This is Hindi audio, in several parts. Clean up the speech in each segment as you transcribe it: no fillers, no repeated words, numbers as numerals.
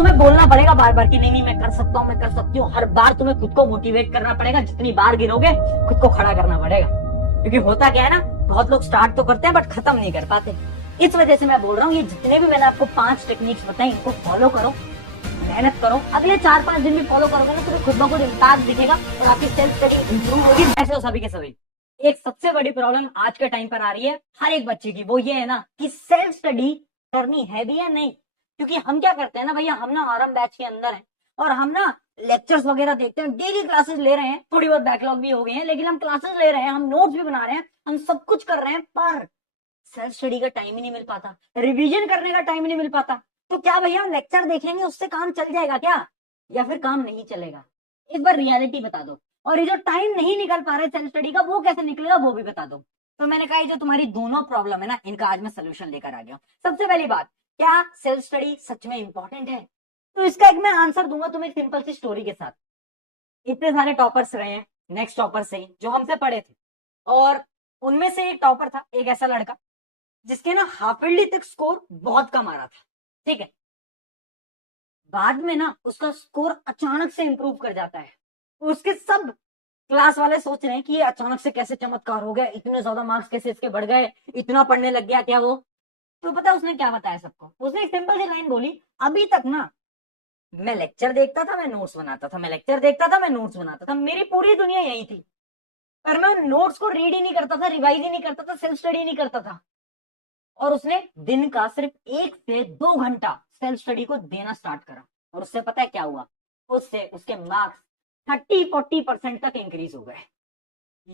तुम्हें बोलना पड़ेगा बार बार कि नहीं नहीं मैं कर सकता हूँ, मैं कर सकती हूँ। हर बार तुम्हें खुद को मोटिवेट करना पड़ेगा, जितनी बार गिरोगे खुद को खड़ा करना पड़ेगा। क्योंकि होता क्या है ना, बहुत लोग स्टार्ट तो करते हैं बट खत्म नहीं कर पाते। इस वजह से मैं बोल रहा हूँ ये जितने भी मैंने आपको 5 टेक्निक्स बताई इनको फॉलो करो, मेहनत करो। अगले 4-5 दिन भी फॉलो करोगे ना तुम्हें खुद ब खुद इम्पैक्ट दिखेगा और आपकी सेल्फ स्टडी इंप्रूव होगी। वैसे हो सभी के सभी। एक सबसे बड़ी प्रॉब्लम आज के टाइम पर आ रही है हर एक बच्चे की, वो ये है ना कि सेल्फ स्टडी करनी है भी या नहीं। क्योंकि हम क्या करते हैं ना भैया, हम ना आरएम बैच के अंदर है और हम ना लेक्चर्स वगैरह देखते हैं, डेली क्लासेस ले रहे हैं, थोड़ी बहुत बैकलॉग भी हो गई है लेकिन हम क्लासेस ले रहे हैं, हम नोट्स भी बना रहे हैं, हम सब कुछ कर रहे हैं, पर सेल्फ स्टडी का टाइम ही नहीं मिल पाता, रिवीजन करने का टाइम ही नहीं मिल पाता। तो क्या भैया लेक्चर देख लेंगे उससे काम चल जाएगा क्या, या फिर काम नहीं चलेगा? एक बार रियलिटी बता दो। और ये जो टाइम नहीं निकल पा रहा है सेल्फ स्टडी का, वो कैसे निकलेगा वो भी बता दो। तो मैंने कहा जो तुम्हारी दोनों प्रॉब्लम है ना, इनका आज मैं सोल्यूशन लेकर आ गया हूँ। सबसे पहली बात, क्या सेल्फ स्टडी सच में इंपॉर्टेंट है? तो इसका एक मैं आंसर दूंगा तुम्हें सिंपल सी स्टोरी के साथ। इतने सारे टॉपर्स रहे हैं, नेक्स्ट टॉपर से ही जो हमसे पढ़े थे, और उनमें से एक टॉपर था, एक ऐसा लड़का जिसके ना हाफ ईयरली तक स्कोर बहुत कम आ रहा था। ठीक है, बाद में ना उसका स्कोर अचानक से इंप्रूव कर जाता है। उसके सब क्लास वाले सोच रहे हैं कि ये अचानक से कैसे चमत्कार हो गया, इतने ज्यादा मार्क्स कैसे इसके बढ़ गए, इतना पढ़ने लग गया क्या वो? तो पता है उसने क्या बताया सबको? उसने एक सिंपल सी लाइन बोली, अभी तक ना मैं लेक्चर देखता था, मैं नोट्स बनाता था, मैं लेक्चर देखता था, मैं नोट्स बनाता था, मेरी पूरी दुनिया यही थी। पर मैं उन नोट्स को रीड ही नहीं करता था, रिवाइज ही नहीं करता था, सेल्फ स्टडी नहीं करता था। और उसने दिन का सिर्फ 1 से 2 घंटा सेल्फ स्टडी को देना स्टार्ट करा, और उससे पता है क्या हुआ? उससे उसके मार्क्स 30-40% तक इंक्रीज हो गए।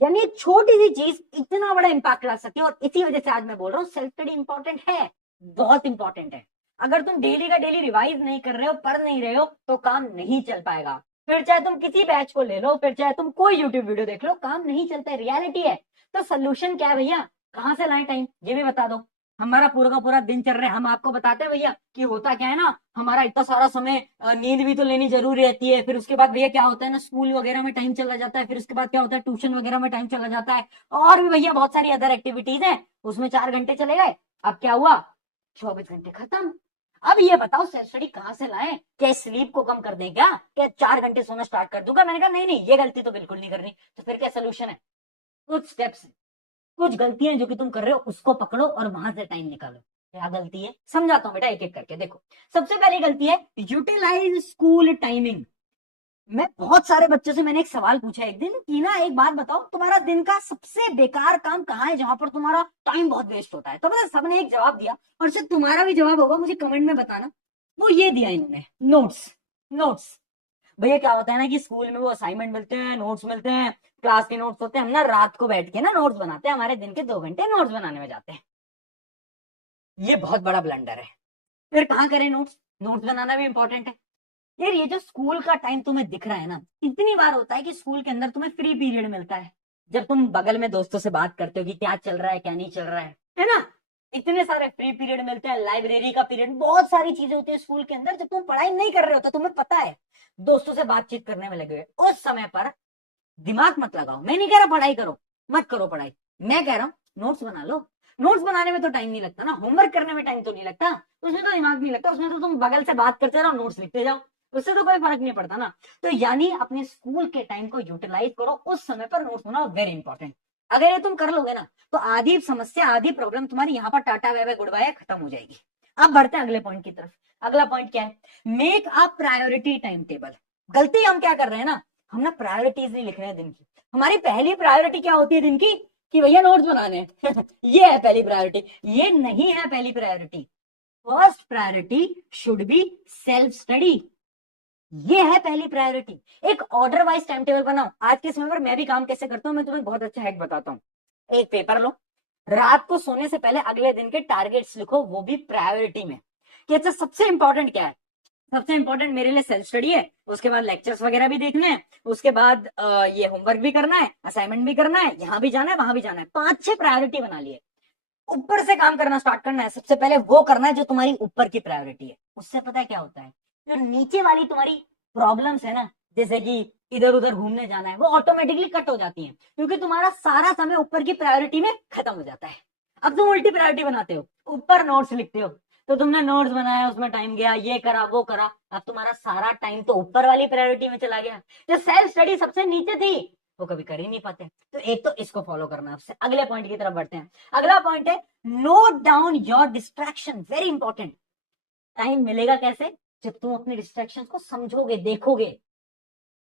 यानी एक छोटी सी चीज इतना बड़ा इंपैक्ट ला सकती है। और इसी वजह से आज मैं बोल रहा हूँ सेल्फ स्टडी इंपॉर्टेंट है, बहुत इंपॉर्टेंट है। अगर तुम डेली का डेली रिवाइज नहीं कर रहे हो, पढ़ नहीं रहे हो, तो काम नहीं चल पाएगा। फिर चाहे तुम किसी बैच को ले लो, फिर चाहे तुम कोई यूट्यूब वीडियो देख लो, काम नहीं चलता है, रियलिटी है। तो सोल्यूशन क्या है भैया, कहाँ से लाए टाइम, ये भी बता दो। हमारा पूरा का पूरा दिन चल रहा है, हम आपको बताते हैं भैया कि होता क्या है ना, हमारा इतना सारा समय नींद भी तो लेनी जरूरी रहती है। फिर उसके बाद भैया क्या होता है ना, स्कूल वगैरह में टाइम चला जाता है। फिर उसके बाद क्या होता है, ट्यूशन वगैरह में टाइम चला जाता है। और भी भैया बहुत सारी अदर एक्टिविटीज है, उसमें 4 घंटे चले गए। अब क्या हुआ, 24 घंटे खत्म। अब ये बताओ सेल्फ स्टडी कहाँ से लाए? क्या स्लीप को कम कर दें क्या 4 घंटे सोना स्टार्ट कर दूंगा? मैंने कहा नहीं नहीं, ये गलती तो बिल्कुल नहीं करनी। तो फिर क्या सोल्यूशन है? कुछ स्टेप्स, कुछ गलतियां जो कि तुम कर रहे हो उसको पकड़ो और वहां से टाइम निकालो। क्या गलती है समझाता हूँ बेटा, एक एक करके देखो। सबसे पहली गलती है यूटिलाइज स्कूल टाइमिंग। मैं बहुत सारे बच्चों से मैंने एक सवाल पूछा एक दिन कि ना एक बात बताओ, तुम्हारा दिन का सबसे बेकार काम कहाँ है जहां पर तुम्हारा टाइम बहुत वेस्ट होता है? तो पता सबने एक जवाब दिया, और शायद तुम्हारा भी जवाब होगा, मुझे कमेंट में बताना। वो ये दिया इन्होंने, नोट्स। नोट्स। भैया क्या होता है ना कि स्कूल में वो असाइनमेंट मिलते हैं, नोट्स मिलते हैं, क्लास के नोट्स होते हैं, हम ना रात को बैठ के ना नोट्स बनाते हैं, हमारे दिन के 2 घंटे नोट्स बनाने में जाते हैं। ये बहुत बड़ा ब्लंडर है। फिर कहाँ करें नोट्स? नोट्स बनाना भी इंपॉर्टेंट है। यार ये जो स्कूल का टाइम तुम्हें दिख रहा है ना, इतनी बार होता है कि स्कूल के अंदर तुम्हें फ्री पीरियड मिलता है, जब तुम बगल में दोस्तों से बात करते हो कि क्या चल रहा है क्या नहीं चल रहा है ना? इतने सारे फ्री पीरियड मिलते हैं, लाइब्रेरी का पीरियड, बहुत सारी चीजें होती है स्कूल के अंदर। जब तुम पढ़ाई नहीं कर रहे हो तो तुम्हें पता है, दोस्तों से बातचीत करने में लगे हुए, उस समय पर दिमाग मत लगाओ। मैं नहीं कह रहा पढ़ाई करो, मत करो पढ़ाई, मैं कह रहा हूँ नोट्स बना लो। नोट्स बनाने में तो टाइम नहीं लगता ना, होमवर्क करने में टाइम तो नहीं लगता, उसमें तो दिमाग नहीं लगता, उसमें तो तुम बगल से बात करते रहो, नोट्स लिखते जाओ, उससे तो कोई फर्क नहीं पड़ता ना। तो यानी अपने स्कूल के टाइम को यूटिलाइज करो, उस समय पर नोट्स बनाओ, वेरी इंपॉर्टेंट। अगर ये तुम कर लोगे ना तो आधी समस्या, आधी प्रॉब्लम तुम्हारी यहाँ पर ta-ta bye bye good bye खत्म हो जाएगी। अब बढ़ते हैं अगले पॉइंट की तरफ। अगला पॉइंट क्या है? Make a priority time table. गलती हम क्या कर रहे हैं ना, हम ना प्रायोरिटीज नहीं लिख रहे हैं दिन की। हमारी पहली प्रायोरिटी क्या होती है दिन की, कि भैया नोट्स बनाने हैं। ये है पहली प्रायोरिटी, ये नहीं है पहली priority. First priority should be self study, ये है पहली प्रायोरिटी। एक ऑर्डर वाइज टाइम टेबल बनाओ। आज के समय पर मैं भी काम कैसे करता हूं, मैं तुम्हें बहुत अच्छा हैक बताता हूँ। एक पेपर लो, रात को सोने से पहले अगले दिन के टारगेट्स लिखो, वो भी प्रायोरिटी में, कि अच्छा सबसे इंपॉर्टेंट क्या है। सबसे इंपॉर्टेंट मेरे लिए सेल्फ स्टडी है, उसके बाद लेक्चर्स वगैरह भी देखने हैं, उसके बाद ये होमवर्क भी करना है, असाइनमेंट भी करना है, यहाँ भी जाना है, वहां भी जाना है। 5-6 प्रायोरिटी बना लिए। ऊपर से काम करना स्टार्ट करना है, सबसे पहले वो करना है जो तुम्हारी ऊपर की प्रायोरिटी है। उससे पता है क्या होता है, जो नीचे वाली तुम्हारी प्रॉब्लम्स है ना, जैसे कि इधर उधर घूमने जाना है, वो ऑटोमेटिकली कट हो जाती है, क्योंकि तुम्हारा सारा समय ऊपर की प्रायोरिटी में खत्म हो जाता है। अब तुम उल्टी प्रायोरिटी बनाते हो, ऊपर नोट्स लिखते हो, तो तुमने नोट्स बनाया, उसमें टाइम गया, ये करा वो करा, अब तुम्हारा सारा टाइम तो ऊपर वाली प्रायोरिटी में चला गया। जो सेल्फ स्टडी सबसे नीचे थी वो कभी कर ही नहीं पाते। तो एक तो इसको फॉलो करना है। आपसे अगले पॉइंट की तरफ बढ़ते हैं। अगला पॉइंट है note down your distraction, very important. Time मिलेगा कैसे? जब तुम अपने डिस्ट्रैक्शन को समझोगे, देखोगे।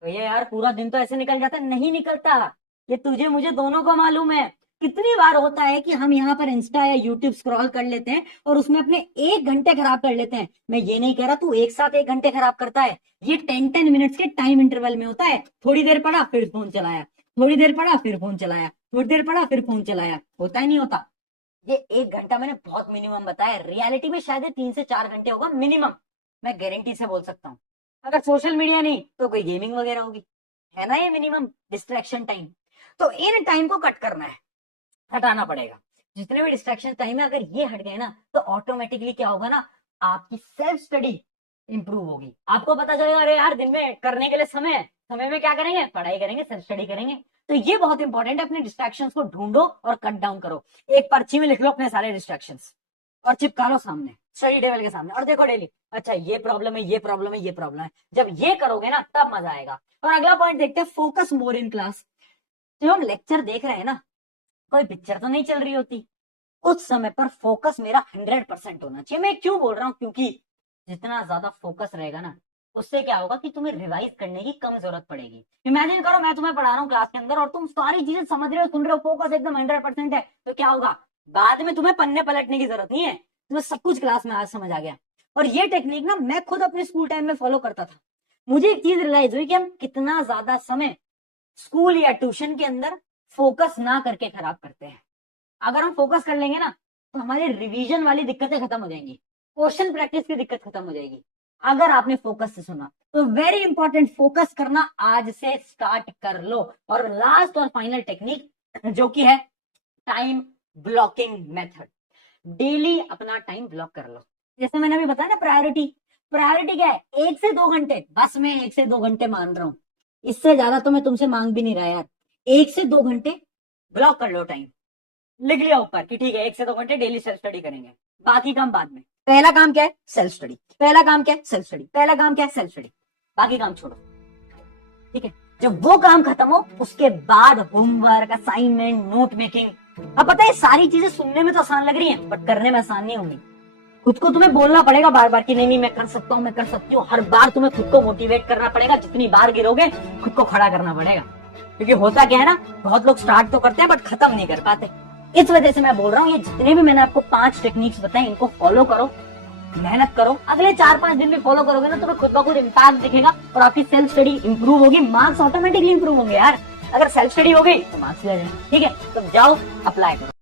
तो ये यार पूरा दिन तो ऐसे निकल जाता है, नहीं निकलता। ये तुझे मुझे दोनों को मालूम है। कितनी बार होता है कि हम यहाँ पर इंस्टा या यूट्यूब स्क्रॉल कर लेते हैं और उसमें अपने 1 घंटे खराब कर लेते हैं। मैं ये नहीं कह रहा तू एक साथ 1 घंटे खराब करता है, ये 10-10 मिनट्स के टाइम इंटरवल में होता है। थोड़ी देर पढ़ा फिर फोन चलाया, थोड़ी देर पढ़ा फिर फोन चलाया, थोड़ी देर पढ़ा फिर फोन चलाया। होता ही नहीं होता। ये 1 घंटा मैंने बहुत मिनिमम बताया, रियलिटी में शायद 3 से 4 घंटे होगा मिनिमम, मैं गारंटी से बोल सकता हूँ। अगर सोशल मीडिया नहीं तो कोई गेमिंग वगैरह होगी, है ना ये मिनिमम डिस्ट्रैक्शन टाइम। तो इन टाइम को कट करना है, हटाना पड़ेगा। जितने भी डिस्ट्रैक्शन टाइम है अगर ये हट गए ना तो ऑटोमेटिकली क्या होगा ना, आपकी सेल्फ स्टडी इंप्रूव होगी। आपको पता चलेगा अरे यार दिन में करने के लिए समय है, समय में क्या करेंगे, पढ़ाई करेंगे, सेल्फ स्टडी करेंगे। तो ये बहुत इंपॉर्टेंट है, अपने डिस्ट्रैक्शंस को ढूंढो और कट डाउन करो। एक पर्ची में लिख लो अपने सारे डिस्ट्रैक्शंस और चिपका लो सामने, स्टडी टेबल के सामने, और देखो डेली अच्छा ये प्रॉब्लम है, ये प्रॉब्लम है, ये प्रॉब्लम है। जब ये करोगे ना तब मजा आएगा। और अगला पॉइंट देखते हैं, फोकस मोर इन क्लास। जब हम लेक्चर देख रहे हैं ना, कोई पिक्चर तो नहीं चल रही होती, उस समय पर फोकस मेरा 100% होना चाहिए। मैं क्यों बोल रहा हूँ, क्योंकि जितना ज्यादा फोकस रहेगा ना उससे क्या होगा कि तुम्हें रिवाइज करने की कम जरूरत पड़ेगी। इमेजिन करो मैं तुम्हें पढ़ा रहा हूँ क्लास के अंदर और तुम सारी चीजें समझ रहे हो, सुन रहे हो, फोकस एकदम 100% है, तो क्या होगा, बाद में तुम्हें पन्ने पलटने की जरूरत नहीं है, तुम्हें सब कुछ क्लास में आज समझ आ गया। और ये टेक्निक ना मैं खुद अपने स्कूल टाइम में फॉलो करता था। मुझे एक चीज रियलाइज हुई कि हम कितना ज्यादा समय स्कूल या ट्यूशन के अंदर फोकस ना करके खराब करते हैं। अगर हम फोकस कर लेंगे ना तो हमारे रिवीजन वाली दिक्कतें खत्म हो जाएंगी, क्वेश्चन प्रैक्टिस की दिक्कत खत्म हो जाएगी। अगर आपने फोकस से सुना तो वेरी इंपॉर्टेंट, फोकस करना आज से स्टार्ट कर लो। और लास्ट और फाइनल टेक्निक जो कि है टाइम ब्लॉकिंग मेथड। डेली अपना टाइम ब्लॉक कर लो। जैसे मैंने अभी बताया ना, प्रायोरिटी क्या है, 1 से 2 घंटे, बस मैं 1 से 2 घंटे मान रहा हूं, इससे ज्यादा तो मैं तुमसे मांग भी नहीं रहा यार। 1 से 2 घंटे ब्लॉक कर लो टाइम, लिख लिया ऊपर कि ठीक है 1 से 2 घंटे डेली सेल्फ स्टडी करेंगे, बाकी काम बाद में। पहला काम क्या है, सेल्फ स्टडी। पहला काम क्या है, सेल्फ स्टडी। पहला काम क्या है, सेल्फ स्टडी। बाकी काम छोड़ो, ठीक है। जब वो काम खत्म हो उसके बाद होमवर्क, असाइनमेंट, नोट मेकिंग। अब पता है सारी चीजें सुनने में तो आसान लग रही हैं बट करने में आसान नहीं होंगी। खुद को तुम्हें बोलना पड़ेगा बार बार कि नहीं नहीं मैं कर सकता हूँ, मैं कर सकती हूँ। हर बार तुम्हें खुद को मोटिवेट करना पड़ेगा, जितनी बार गिरोगे खुद को खड़ा करना पड़ेगा। क्योंकि होता क्या है ना, बहुत लोग स्टार्ट तो करते हैं बट खत्म नहीं कर पाते। इस वजह से मैं बोल रहा हूँ ये जितने भी मैंने आपको 5 टेक्निक्स बताए इनको फॉलो करो, मेहनत करो। अगले 4-5 दिन भी फॉलो करोगे ना तुम्हें खुद का खुद इम्पैक्ट दिखेगा और आपकी सेल्फ स्टडी इंप्रूव होगी, मार्क्स ऑटोमेटिकली इंप्रूव होंगे यार। अगर सेल्फ स्टडी हो गई तो मार्क्स भी आ जाएंगे, ठीक है। तो जाओ अप्लाई करो।